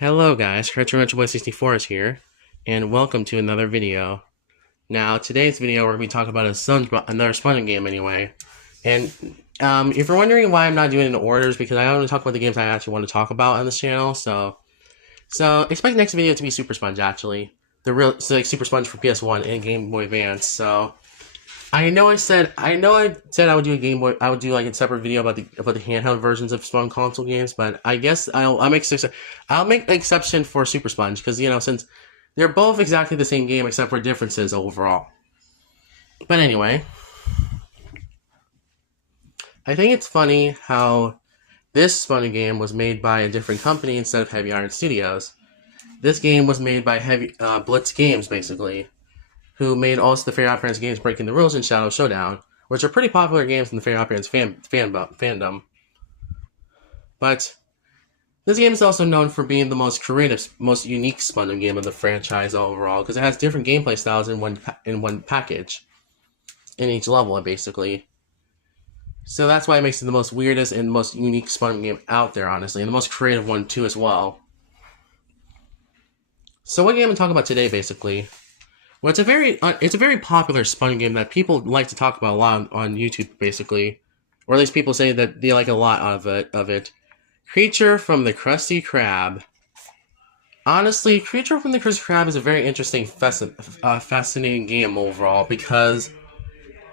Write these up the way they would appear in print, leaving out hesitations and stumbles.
Hello guys, KRUSTY is here, and welcome to another video. Now, today's video we're going to be talking about another Spongebob game anyway. And if you're wondering why I'm not doing it in orders, because I want to talk about the games I actually want to talk about on this channel, so expect next video to be Super Sponge actually. Like Super Sponge for PS1 and Game Boy Advance, so I know I said I would do a Game Boy. I would do like a separate video about the handheld versions of Sponge console games, but I guess I'll make an exception for Super Sponge because since they're both exactly the same game except for differences overall. But anyway, I think it's funny how this Sponge game was made by a different company instead of Heavy Iron Studios. This game was made by Blitz Games basically, who made also the Fairy Odd Parents games Breaking the Rules and Shadow Showdown, which are pretty popular games in the Fairy Odd Parents fandom. But this game is also known for being the most creative, most unique Spongebob game of the franchise overall, because it has different gameplay styles in one package, in each level, basically. So that's why it makes it the most weirdest and most unique Spongebob game out there, honestly, and the most creative one too as well. So what game I'm talking about today, basically? Well, it's a very popular Spongebob game that people like to talk about a lot on YouTube, basically, or at least people say that they like a lot of it. Creature from the Krusty Krab. Honestly, Creature from the Krusty Krab is a very interesting, fascinating game overall because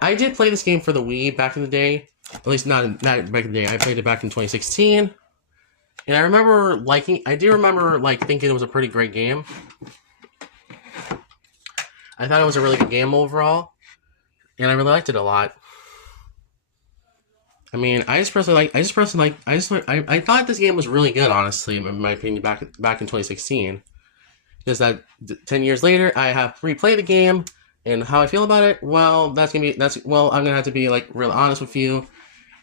I did play this game for the Wii back in the day. At least not back in the day. I played it back in 2016, and I remember thinking it was a pretty great game. I thought it was a really good game overall, and I really liked it a lot. I mean, I thought this game was really good, honestly, in my opinion, back in 2016. Just that 10 years later, I have replayed the game, and how I feel about it, well, I'm gonna have to be like real honest with you.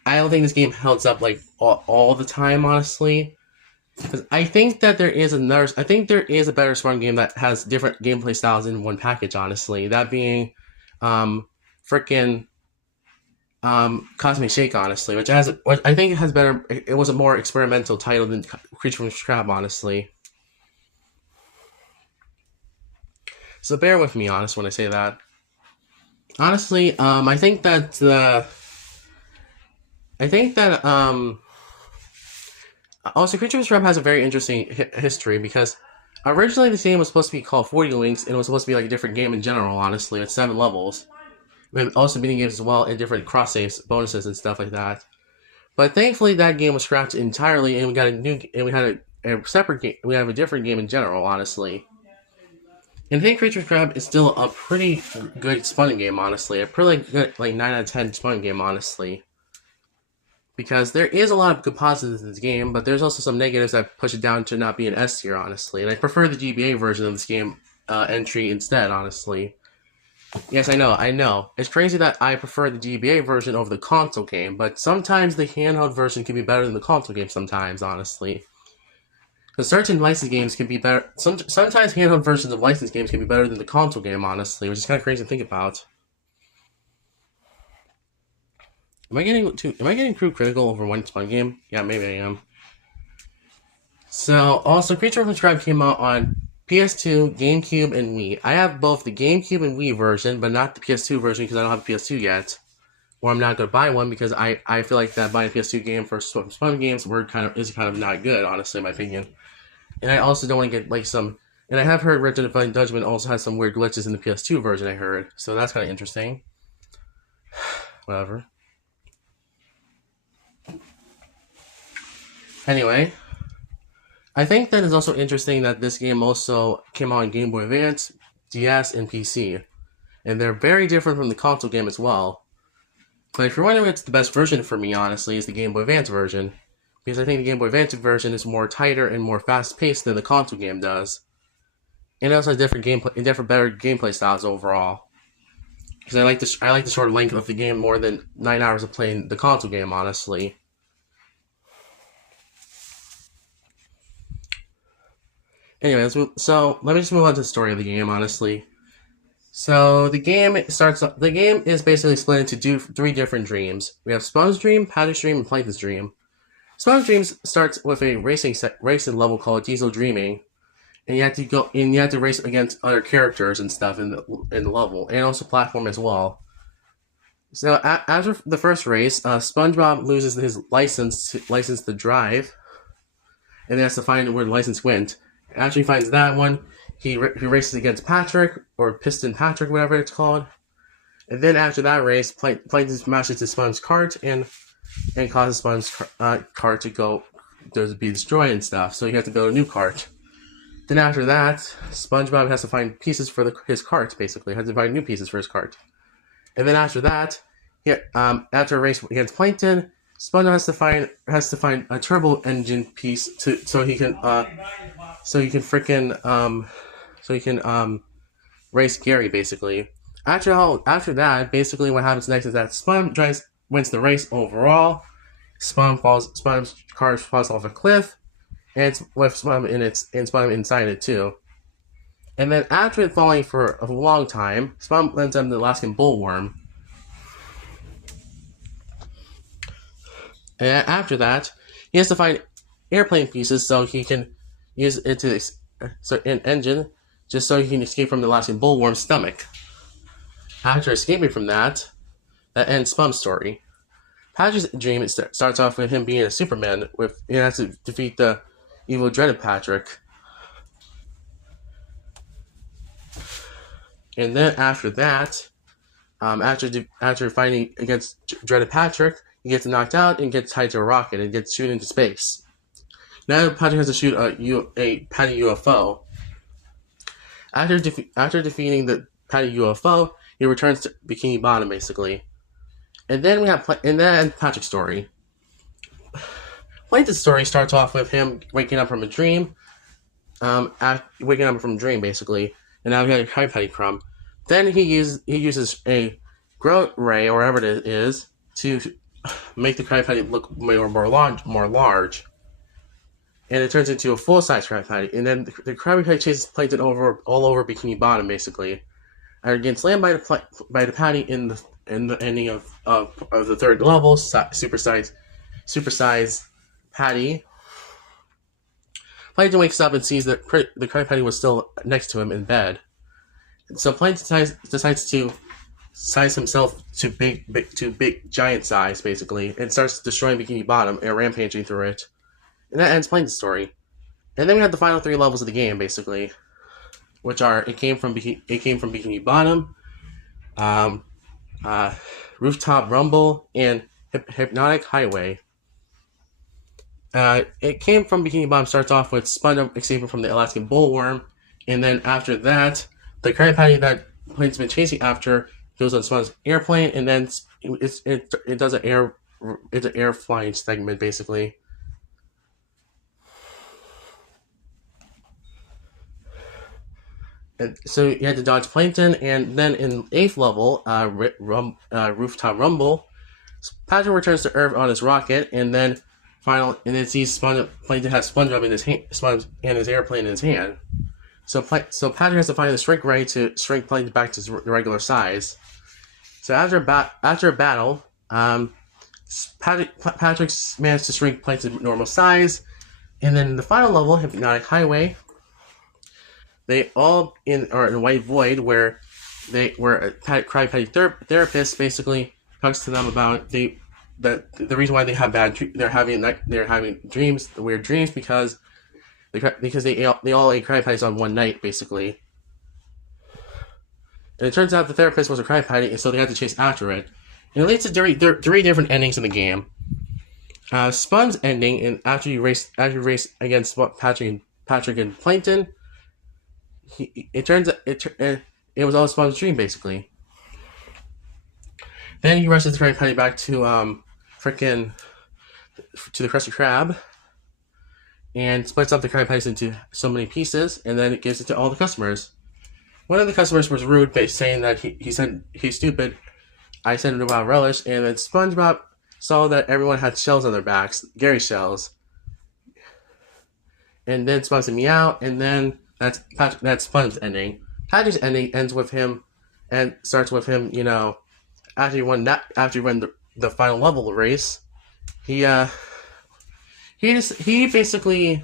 I don't think this game holds up like all the time, honestly. Because I think that there is a better Spongebob game that has different gameplay styles in one package, honestly. That being, Cosmic Shake, honestly, which I think it was a more experimental title than Creature from the Krab, honestly. So bear with me, honest, when I say that. Honestly, I think that also, Creature from the Krab has a very interesting history because originally this game was supposed to be called 40 Links, and it was supposed to be like a different game in general, honestly, with 7 levels. With also mini games as well, and different cross saves, bonuses, and stuff like that. But thankfully, that game was scrapped entirely, and we got we had a separate game. We have a different game in general, honestly. And I think Creature from the Krab is still a pretty good Spongebob game, honestly. A pretty good, like 9 out of 10 Spongebob game, honestly. Because there is a lot of good positives in this game, but there's also some negatives that push it down to not be an S tier, honestly. And I prefer the GBA version of this game entry instead, honestly. Yes, I know. It's crazy that I prefer the GBA version over the console game, but sometimes the handheld version can be better than the console game sometimes, honestly. Because certain licensed games can be better. Sometimes handheld versions of licensed games can be better than the console game, honestly, which is kind of crazy to think about. Am I getting Crew Critical over one Spongebob game? Yeah, maybe I am. So, also, Creature from the Krab came out on PS2, GameCube, and Wii. I have both the GameCube and Wii version, but not the PS2 version because I don't have a PS2 yet. Or I'm not going to buy one because I feel like that buying a PS2 game for Spongebob games is kind of not good, honestly, in my opinion. And I also don't want to get like some... And I have heard Red Dead Redemption Judgment also has some weird glitches in the PS2 version, I heard. So that's kind of interesting. Whatever. Anyway, I think that it's also interesting that this game also came out on Game Boy Advance, DS, and PC. And they're very different from the console game as well. But if you're wondering what's the best version for me, honestly, is the Game Boy Advance version. Because I think the Game Boy Advance version is more tighter and more fast-paced than the console game does. And it also has better gameplay styles overall. Because I like the short length of the game more than 9 hours of playing the console game, honestly. Anyways, so let me just move on to the story of the game, honestly. So the game is basically split into 3 different dreams. We have Sponge's Dream, Patty's Dream, and Plankton's Dream. Sponge Dreams starts with a racing level called Diesel Dreaming, and you have to race against other characters and stuff in the level, and also platform as well. So after the first race, SpongeBob loses his license to drive, and then has to find where the license went. After he finds that one, he races against Patrick, or Piston Patrick, whatever it's called. And then after that race, Plankton smashes into Sponge's cart and causes Sponge's cart to be destroyed and stuff. So he has to build a new cart. Then after that, SpongeBob has to find pieces for his cart. Basically, has to find new pieces for his cart. And then after that, after a race against Plankton, SpongeBob has to find a turbo engine piece so he can race Gary basically. After that, basically what happens next is that Sponge wins the race overall. Sponge's car falls off a cliff, and it's with SpongeBob inside it too. And then after it falling for a long time, SpongeBob lands on the Alaskan bullworm. And after that, he has to find airplane pieces so he can use it an engine, just so he can escape from the Alaskan bullworm's stomach. After escaping from that ends Spum's story. Patrick's dream starts off with him being a Superman. He has to defeat the evil dreaded Patrick. And then after that, after fighting against dreaded Patrick, he gets knocked out and gets tied to a rocket and gets shot into space. Now Patrick has to shoot a Patty UFO. After defeating the Patty UFO, he returns to Bikini Bottom basically. And then Patrick's story. Plankton's story starts off with him waking up from a dream. Basically, and now he had a Krabby Patty crumb. Then he uses a grow ray or whatever it is to make the Krabby Patty look more large. And it turns into a full-size Krabby Patty. And then the Krabby Patty chases Plankton all over Bikini Bottom, basically. And gets slammed by the Patty in the ending of the third level, supersize Patty. Plankton wakes up and sees that the Krabby Patty was still next to him in bed. And so Plankton decides to size himself to big giant size, basically, and starts destroying Bikini Bottom and rampaging through it. And that ends Plankton's story. And then we have the final 3 levels of the game, basically, which are it came from Bikini Bottom, Rooftop Rumble, and Hypnotic Highway. It came from Bikini Bottom starts off with SpongeBob escaping from the Alaskan bullworm, and then after that, the Krabby Patty that Plankton's been chasing after goes on SpongeBob's airplane, and then it does an air flying segment basically. And so you had to dodge Plankton, and then in 8th level, Rooftop Rumble, Patrick returns to Earth on his rocket, and then sees Plankton has SpongeBob in his hand, and his airplane in his hand. So Patrick has to find the shrink ray to shrink Plankton back to his regular size. So after a battle, Patrick managed to shrink Plankton to normal size, and then in the final level, Hypnotic Highway, they all are in a white void where a Krabby Patty therapist basically talks to them about the reason why they're having dreams, weird dreams, because they all ate Krabby Patties on one night basically. And it turns out the therapist was a Krabby Patty, and so they had to chase after it. And it leads to 3 different endings in the game. Sponge's ending, and after you race against Patrick and Plankton, it was all Sponge's dream basically. Then he rushes the Krabby Patty back to the Krusty Krab, and splits up the Krabby Patties into so many pieces, and then it gives it to all the customers. One of the customers was rude by saying that he said he's stupid. I said it about relish, and then SpongeBob saw that everyone had shells on their backs, Gary shells. And then SpongeBob said meow, and then that's Sponge's ending. Patrick's ending ends with him, and starts with him, after he won the final level race, he he basically,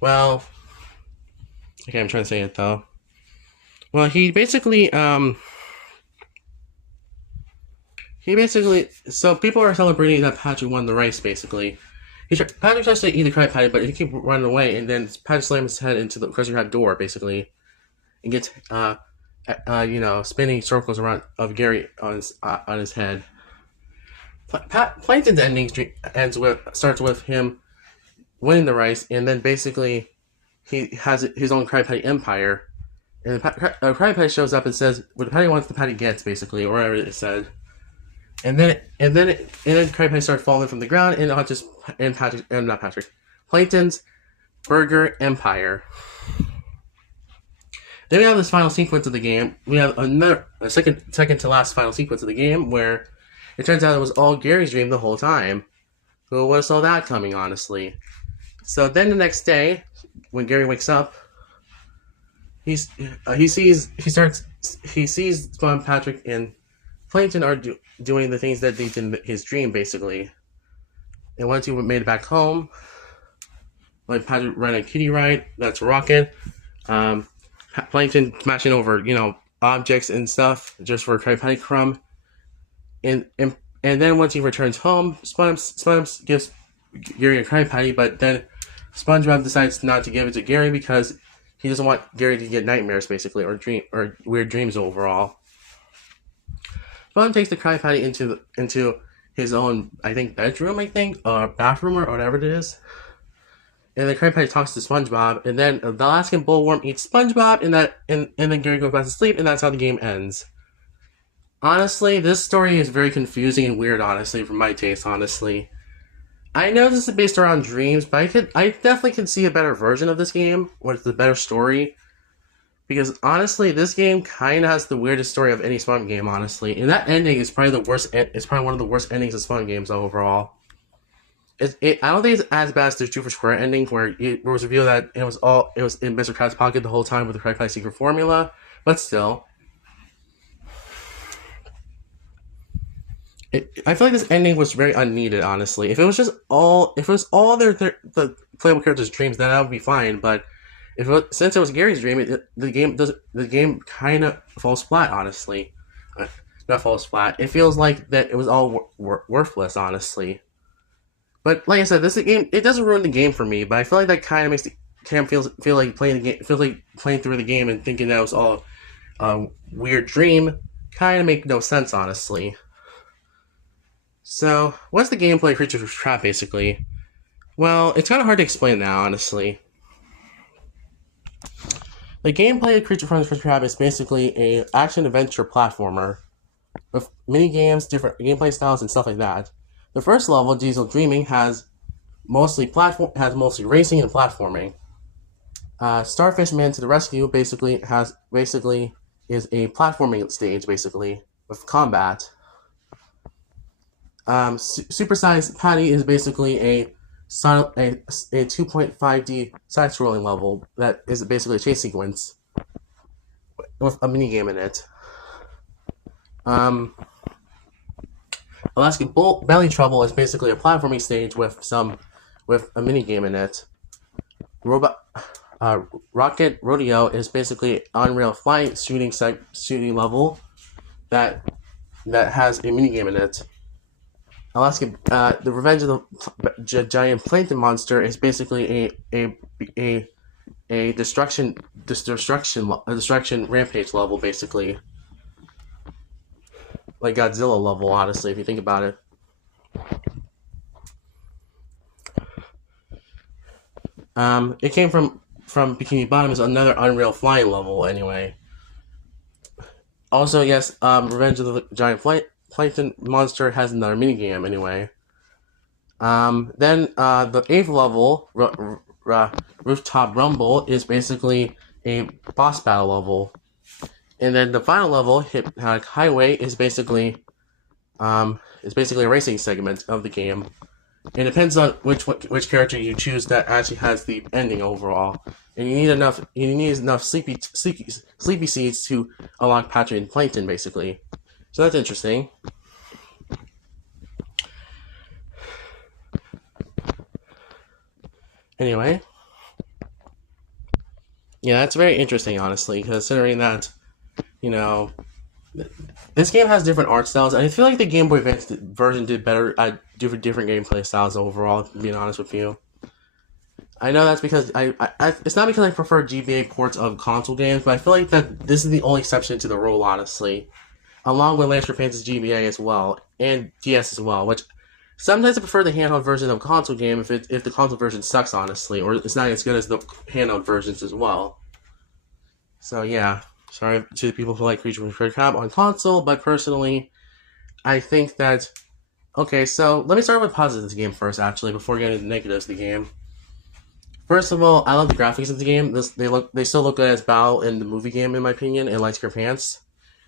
well, okay, I'm trying to say it though. Well, he basically, so people are celebrating that Patrick won the race, basically. Patrick tries to eat the Krab Patty, but he keeps running away, and then Patrick slams his head into the Krusty Krab door, basically, and gets, spinning circles around of Gary on his head. Plankton's ending starts with him winning the race, and then basically he has his own Krab Patty empire, and the Krab Patty shows up and says, "What the Patty wants, the Patty gets," basically, or whatever it said. And then Krab Patty started falling from the ground, and Plankton's Burger Empire. Then we have this final sequence of the game. We have a second to last final sequence of the game where it turns out it was all Gary's dream the whole time. Who would have saw that coming, honestly? So then the next day, when Gary wakes up, he sees Spawn, Patrick, and Plankton are doing the things that they did in his dream, basically. And once he made it back home, like Patrick ran a kitty ride, that's Rocket. Plankton smashing over, objects and stuff just for a Krab Patty crumb. And then once he returns home, SpongeBob gives Gary a Krab Patty, but then SpongeBob decides not to give it to Gary because he doesn't want Gary to get nightmares, basically, or weird dreams overall. SpongeBob takes the Krab Patty into his own, I think, bedroom, or bathroom, or whatever it is. And the Krab Patty talks to SpongeBob, and then the Alaskan bullworm eats SpongeBob, and then Gary goes back to sleep, and that's how the game ends. Honestly, this story is very confusing and weird, honestly, from my taste, honestly. I know this is based around dreams, but I definitely can see a better version of this game with a better story. Because honestly, this game kind of has the weirdest story of any Spawn game, honestly. And that ending is probably the worst. It's probably one of the worst endings of Spawn games overall. I don't think it's as bad as the 2 for Square ending, where it was revealed that it was in Mr. Krab's pocket the whole time with the Krab Patty secret formula. But still, I feel like this ending was very unneeded, honestly. If it was all the playable characters' dreams, then that would be fine. But since it was Gary's dream, the game kind of falls flat, honestly. Not falls flat. It feels like that it was all worthless, honestly. But like I said, this game, it doesn't ruin the game for me. But I feel like that kind of makes the game feel like playing the game. Feels like playing through the game and thinking that it was all a weird dream. Kind of make no sense, honestly. So, what's the gameplay of Creatures vs. Crab, basically? Well, it's kind of hard to explain now, honestly. The gameplay of Creatures vs. Crab is basically a action-adventure platformer with mini-games, different gameplay styles, and stuff like that. The first level, Diesel Dreaming, has mostly racing and platforming. Starfish Man to the Rescue is a platforming stage, basically, with combat. Supersized Patty is basically a 2.5D side-scrolling level that is basically a chase sequence with a minigame in it. Alaska Belly Trouble is basically a platforming stage with a minigame in it. Rocket Rodeo is basically on-rail flight shooting level that has a minigame in it. The Revenge of the Giant Plankton Monster is basically a destruction rampage level, basically. Like Godzilla level, honestly, if you think about it. It came from Bikini Bottom as another Unreal Flying level, anyway. Also, yes, Revenge of the Giant Plankton Monster has another minigame, anyway. Then the 8th level, Rooftop Rumble, is basically a boss battle level. And then the final level, Hypnotic Highway, is basically a racing segment of the game. It depends on which character you choose that actually has the ending overall. And you need enough sleepy seeds to unlock Patrick and Plankton, basically. So that's interesting. Anyway, yeah, that's very interesting, honestly, considering that, you know, this game has different art styles. I feel like the Game Boy Advance version did better at different gameplay styles overall, being honest with you. I know that's because it's not because I prefer GBA ports of console games, but I feel like that this is the only exception to the rule, honestly. Along with Lance Fantasy GBA as well, and DS as well, which sometimes I prefer the handheld version of a console game if the console version sucks, honestly, or it's not as good as the handheld versions as well. So yeah, sorry to the people who like Creature from KRAB on console, but personally, I think that okay. So let me start with positives of the game first, actually, before getting into the negatives of the game. First of all, I love the graphics of the game. They still look good as Battle in the movie game, in my opinion, and Light Script Pants.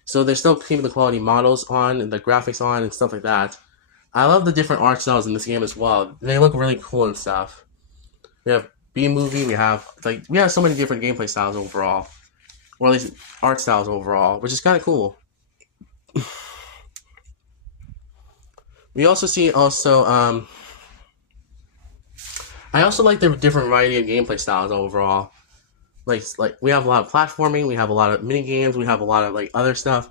So they're still keeping the quality models on and the graphics on and stuff like that. I love the different art styles in this game as well. They look really cool and stuff. We have B-movie, we have so many different gameplay styles overall. Or at least art styles overall, which is kind of cool. We also see I also like the different variety of gameplay styles overall. Like we have a lot of platforming, we have a lot of mini games, we have a lot of other stuff.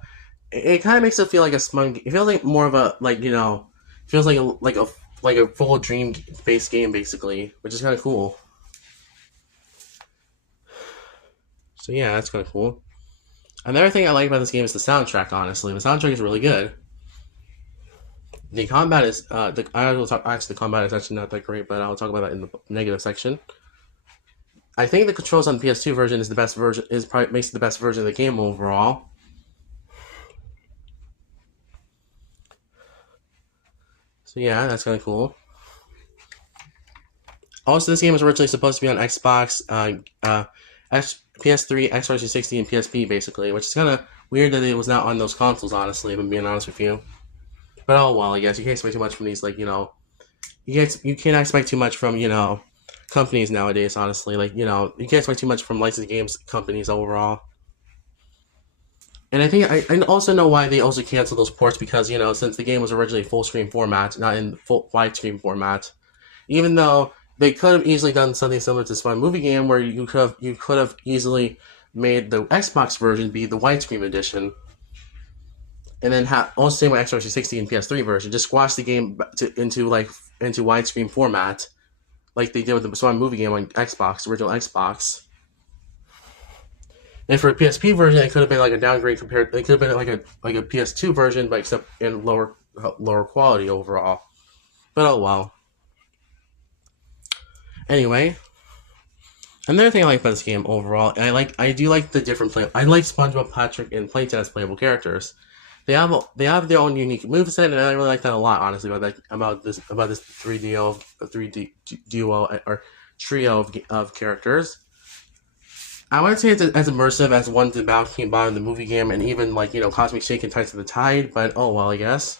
It kind of makes it feel like a smug. It feels like more of a feels like a full dream based game basically, which is kind of cool. So yeah, that's kind of cool. Another thing I like about this game is the soundtrack. Honestly, the soundtrack is really good. The combat is the combat is actually not that great, but I'll talk about that in the negative section. I think the controls on the PS2 version is the best version. Makes it the best version of the game overall. So yeah, that's kind of cool. Also, this game was originally supposed to be on Xbox, PS3, Xbox 360, and PSP basically, which is kind of weird that it was not on those consoles. Honestly, if I'm being honest with you. But oh well, I guess you can't expect too much from these. You can't expect too much from companies nowadays. Honestly, you can't expect too much from licensed games companies overall. And I think I also know why they also canceled those ports because since the game was originally full screen format, not in full widescreen format, even though they could have easily done something similar to this one movie game where you could have easily made the Xbox version be the widescreen edition, and then also same with Xbox 360 and PS3 version, just squash the game into widescreen format, like they did with the Swan movie game on Xbox, original Xbox. And for a PSP version, it could have been like a downgrade compared. It could have been like a PS2 version, but except in lower quality overall. But oh well. Anyway, another thing I like about this game overall, I do like the different play. I like SpongeBob, Patrick, and Plankton as playable characters. They have their own unique moveset, and I really like that a lot. Honestly, about this 3D duo or trio of characters. I wouldn't say it's as immersive as one the Bounty Bottom in the movie game, and even Cosmic Shake and Tides of the Tide. But oh well, I guess.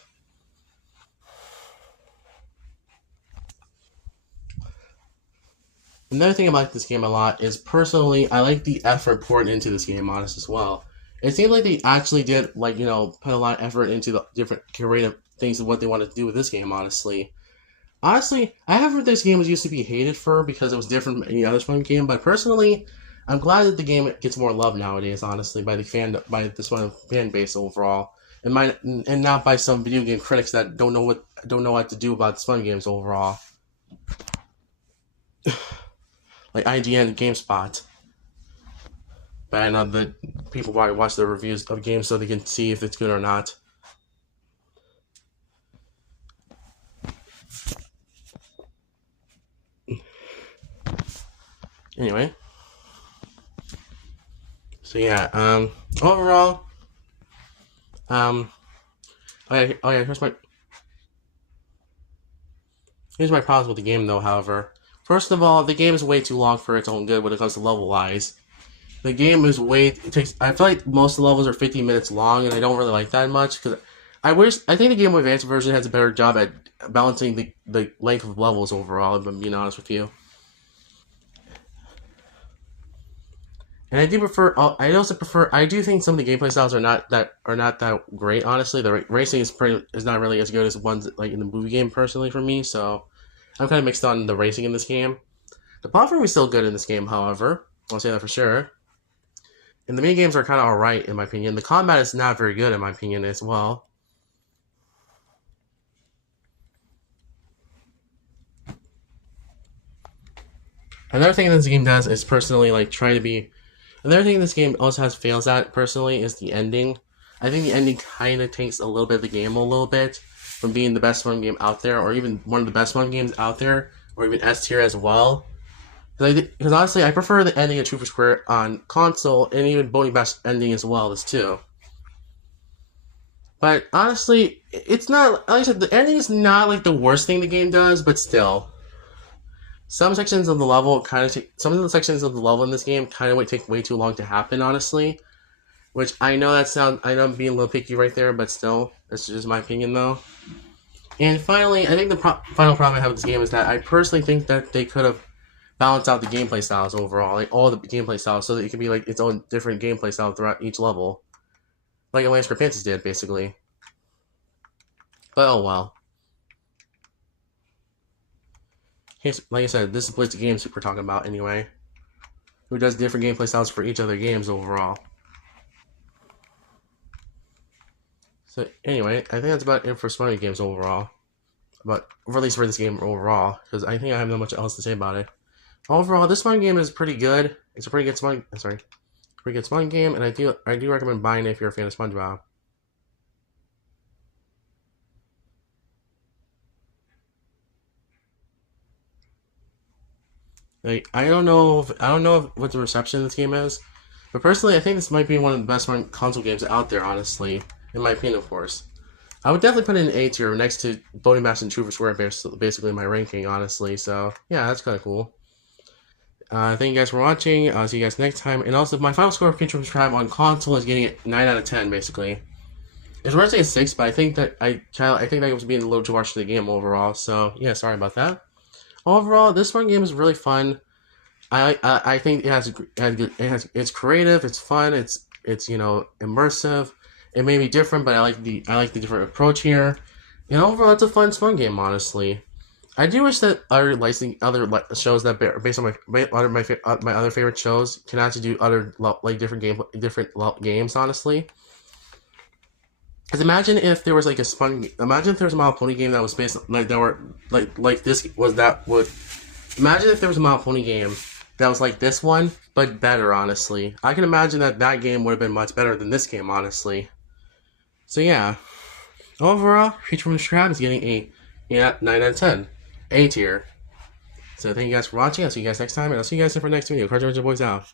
Another thing about this game a lot is personally I like the effort poured into this game, honest as well. It seems like they actually did put a lot of effort into the different creative things of what they wanted to do with this game, honestly. Honestly, I have heard this game was used to be hated for because it was different from any other Spongebob game, but personally, I'm glad that the game gets more love nowadays, honestly, by this one fan base overall. And not by some video game critics that don't know what to do about the Spongebob games overall. Like IGN and GameSpot. But I know that people probably watch the reviews of games so they can see if it's good or not. Anyway. So yeah, overall, oh yeah, here's my problems with the game though, however. First of all, the game is way too long for its own good when it comes to level-wise. The game is I feel like most of the levels are 15 minutes long, and I don't really like that much, because I think the Game Boy Advance version has a better job at balancing the length of levels overall, if I'm being honest with you. And I do think some of the gameplay styles are not that great, honestly. The racing is not really as good as ones in the movie game, personally, for me, so I'm kind of mixed on the racing in this game. The platforming is still good in this game, however. I'll say that for sure. And the mini games are kind of alright, in my opinion. The combat is not very good, in my opinion, as well. Another thing this game does is personally, like, try to be... Another thing this game also has fails at, personally, is the ending. I think the ending kind of takes a little bit of the game a little bit from being the best fun game out there, or even one of the best fun games out there, or even S tier as well. Because honestly, I prefer the ending of Truth or Square on console, and even Boney Bash ending as well as too. But honestly, it's not, like I said, the ending is not like the worst thing the game does, but still. Some sections of the level kind of take, some of the sections of the level in this game kind of take way too long to happen, honestly. Which I know I know I'm being a little picky right there, but still, that's just my opinion though. And finally, I think the final problem I have with this game is that I personally think that they could have balanced out the gameplay styles overall, like all the gameplay styles, so that it could be like its own different gameplay style throughout each level. Like Atlantis Princess did, basically. But oh well. Like I said, this is Blitz Games we're talking about anyway. Who does different gameplay styles for each other games overall. So anyway, I think that's about it for Spongebob games overall. But at least for this game overall, because I think I have not much else to say about it. Overall, this Spongebob game is pretty good. It's a pretty good Spongebob game, and I do recommend buying it if you're a fan of SpongeBob. Like I don't know what the reception of this game is, but personally, I think this might be one of the best console games out there. Honestly, in my opinion, of course, I would definitely put it in A tier next to Boney Bash and Truth or Square, basically my ranking. Honestly, so yeah, that's kind of cool. Thank you guys for watching. I'll see you guys next time. And also, my final score of KRUSTY on console is getting it 9 out of 10, basically. It's originally a 6, but I think that I think that was being a little too harsh to the game overall. So yeah, sorry about that. Overall, this one game is really fun. I think it's creative, it's fun, it's immersive. It may be different, but I like the different approach here. And overall, it's a fun game, honestly. I do wish that other shows that based on my other favorite shows can actually do other different games, honestly. Because imagine if there was like imagine if there was a My Little Pony game that was based like that were like this was that would. Imagine if there was a My Little Pony game that was like this one, but better. Honestly, I can imagine that game would have been much better than this game. Honestly, so yeah. Overall, KRAB is getting a 9 out of 10, A tier. So thank you guys for watching. I'll see you guys next time, and I'll see you guys in for the next video. KRUSTY Boys out.